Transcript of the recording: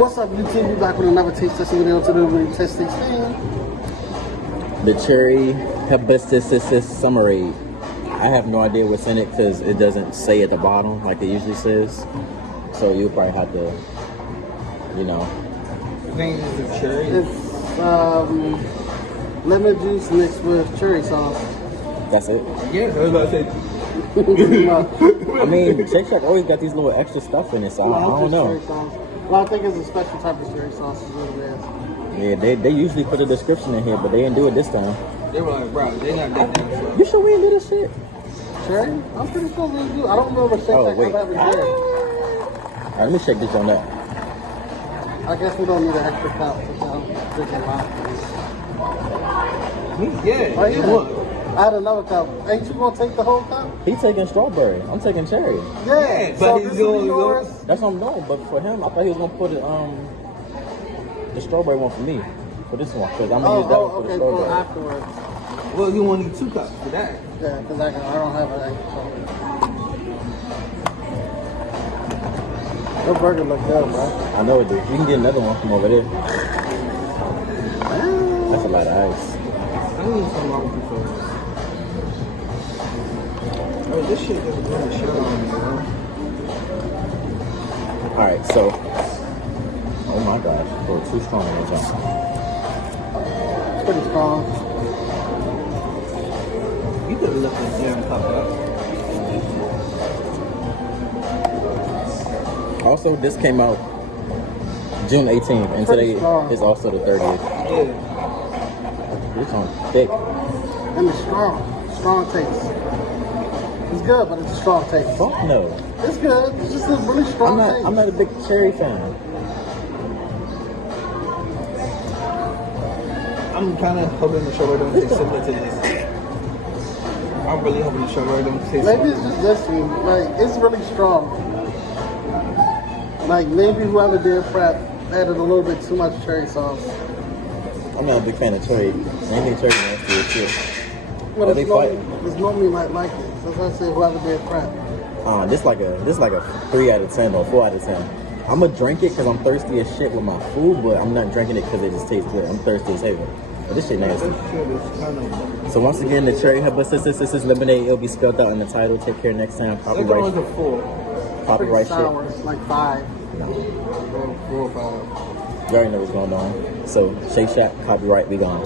What's up, YouTube? We back with another taste testing video. Today we're going to test this thing. The cherry hibiscus summary. I have no idea what's in it because it doesn't say at the bottom like it usually says. So you probably have to, you know. I think it's a cherry. It's lemon juice mixed with cherry sauce. That's it. Yeah, I was about to say. I mean, Shake Shack always got these little extra stuff in it, so I don't know. Well, I think it's a special type of cherry sauce is what it is. Yeah, they usually put a description in here, but they didn't do it this time. They were like, bro, they not getting that. You sure we didn't do this shit? Cherry? I'm pretty sure we do. I don't remember Shake Shack wait. having cherry. Alright, let me shake this on that. I guess we don't need an extra cup to drink it hot. Yeah, Oh, yeah. I had another cup. Ain't you gonna take the whole cup? He's taking strawberry. I'm taking cherry. Yeah, but so he's this doing is yours. That's what I'm doing. But for him, I thought he was gonna put it, the strawberry one for me. For this one, because I'm gonna use that one for the okay, strawberry. for afterwards. Well, you want to need 2 cups for that. Yeah, because I don't have an extra cup. Your burger look good, bro. I know it do. You can get another one from over there. That's a lot of ice. I need some barbecue sauce. Oh, this shit doesn't really show on me, bro. Alright, so. Oh my gosh. We're too strong on this one. It's pretty strong. You could have left this jam cup up. Also, this came out June 18th, and today is also the 30th. Yeah. This one's thick. And it's strong. Strong taste. It's good, but it's a strong taste. Fuck no. It's good. It's just a really strong taste. I'm not a big cherry fan. I'm kind of hoping the strawberry don't taste similar to this. I'm really hoping the strawberry don't taste Maybe similar. it's just this one. Like, it's really strong. Like, maybe whoever did prep added a little bit too much cherry sauce. I'm not a big fan of cherry. Anything cherry nasty as shit. Well, they it's normally like it. So that's why I say whoever did prep. This like a 3 out of 10 or 4 out of 10. I'm gonna drink it because I'm thirsty as shit with my food, but I'm not drinking it because it just tastes good. I'm thirsty as hell. But this shit nasty. This shit is kind of... So once again, the cherry hibiscus lemonade. It'll be spelled out in the title. Take care next time. They're Copyright. going to 4. Copyright Pretty sour. shit. It's like 5. No. 4 or 5. You already know what's going on. So Shake Shack, copyright. We gone.